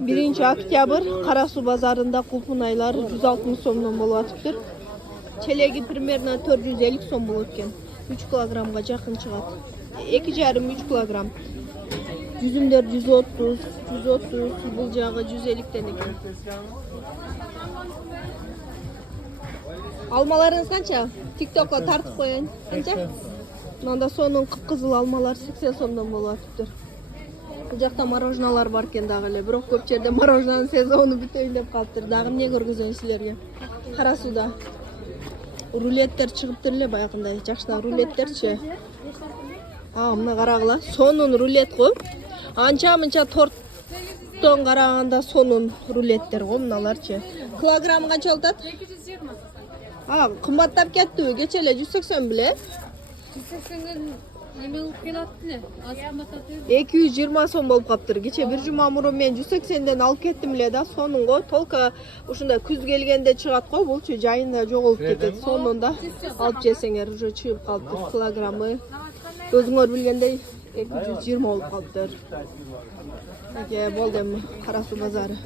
1 октябрь Кара Суу базарында купон айлар 160 сомдон болуп атыптыр. Челеги примерно 450 сом болот экен. 3 килограммга жакын чыгат. 2,5-3 килограмм. Жүзүмдөр 130, бул жагы 150тен экен. Алмаларыңыз канча? TikTok'ка тартып коеюн. Канча? Мында сонун кып-кызыл алмалар 80 сомдон болуп атыптыр. Бул жакта мороженалар бар экен дагы эле. Бирок көп жерде мороженанын сезону бүтөйүн деп калыптыр. Дагы эмне көргүзөйүн силерге? Кара Сууда рулеттер чыгыптыр эле баягындай. Жакшына рулеттерчи. Мына карагыла. Сонун рулет го. Анча-мынча торттон караганда сонун рулеттер го мыналарчы. Килограммы канча болуп атат? 820. Кымбаттап кеттиби? Кече эле 180 беле. 180ден эме болуп келат эле. Аз кымбаттап. 220 сом болуп каптыр. Кече бир жума мурун мен 180ден алып кеттим эле да. Сонун го. Толка ушундай күз келгенде чыгат го. Булчу жайында жоголуп кетет. Сонун да алып жесеңер уже чыгып калыптыр. Килограммы өзүңөр билгендей 220 болуп калыптыр. Болду эми Кара Суу базары.